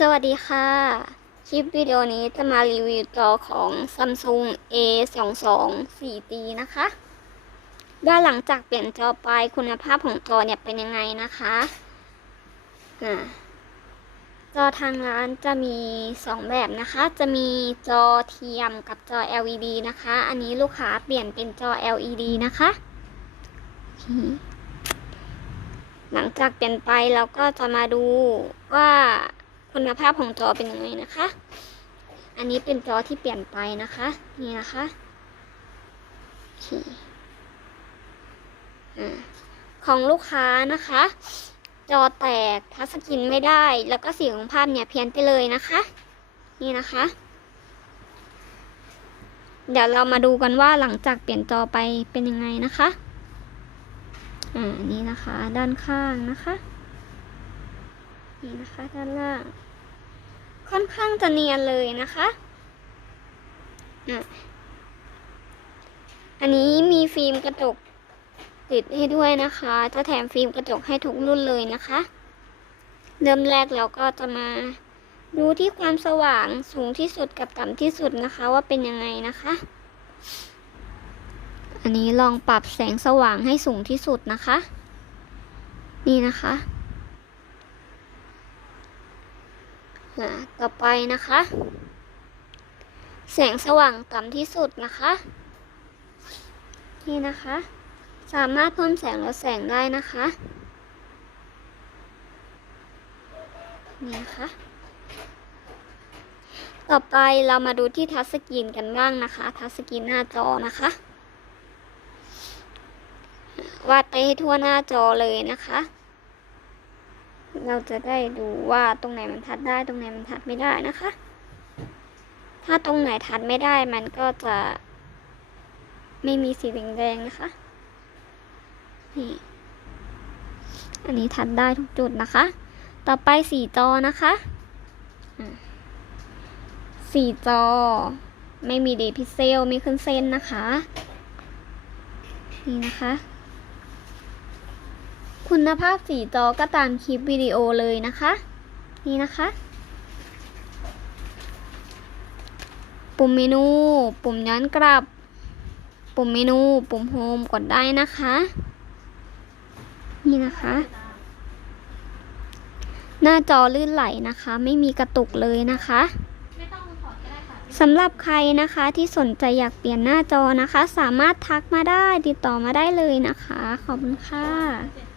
สวัสดีค่ะ คลิปวิดีโอนี้จะมารีวิวจอของ Samsung A 2 2 4 g นะคะว่าหลังจากเปลี่ยนจอไปคุณภาพของจอเนี่ยเป็นยังไงนะคะอ่าจอทางร้านจะมี 2 แบบนะคะ จะมีจอเทียมกับจอ LED นะคะ อันนี้ลูกค้าเปลี่ยนเป็นจอ LED นะคะ หลังจากเปลี่ยนไปเราก็จะมาดูว่า คุณภาพของจอเป็นยังไงนะคะ อันนี้เป็นจอที่เปลี่ยนไปนะคะ นี่นะคะของลูกค้านะคะ จอแตกทัชสกรีนไม่ได้ แล้วก็สีของภาพเนี่ยเพี้ยนไปเลยนะคะ นี่นะคะ เดี๋ยวเรามาดูกันว่าหลังจากเปลี่ยนจอไปเป็นยังไงนะคะ อ่า นี่นะคะ ด้านข้างนะคะ นี่นะคะด้านล่าง ค่อนข้างจะเนียนเลยนะคะอะอันนี้มีฟิล์มกระจกติดให้ด้วยนะคะ จะแถมฟิล์มกระจกให้ทุกรุ่นเลยนะคะ เริ่มแรกเราก็จะมาดูที่ความสว่างสูงที่สุดกับต่ำที่สุดนะคะว่าเป็นยังไงนะคะ อันนี้ลองปรับแสงสว่างให้สูงที่สุดนะคะ นี่นะคะ อ่าต่อไปนะคะ แสงสว่างต่ำที่สุดนะคะ นี่นะคะ สามารถเพิ่มแสงลดแสงได้นะคะ นี่นะคะ ต่อไปเรามาดูที่ทัชสกรีนกันบ้างนะคะ ทัชสกรีนหน้าจอนะคะ วาดไปให้ทั่วหน้าจอเลยนะคะ เราจะได้ดูว่าตรงไหนมันทัดได้ตรงไหนมันทัดไม่ได้นะคะ ถ้าตรงไหนทัดไม่ได้มันก็จะไม่มีสีแดงๆนะคะนี่อันนี้ทัดได้ทุกจุดนะคะ ต่อไปสีจอนะคะอะสีจอ ไม่มีเดพิเซลไม่ขึ้นเส้นนะคะ นี่นะคะ คุณภาพสีจอก็ตามคลิปวิดีโอเลยนะคะ นี่นะคะ ปุ่มเมนู ปุ่มย้อนกลับ ปุ่มเมนู ปุ่มโฮมกดได้นะคะ นี่นะคะ หน้าจอลื่นไหลนะคะ ไม่มีกระตุกเลยนะคะสำหรับใครนะคะที่สนใจอยากเปลี่ยนหน้าจอนะคะ สามารถทักมาได้ติดต่อมาได้เลยนะคะ ขอบคุณค่ะ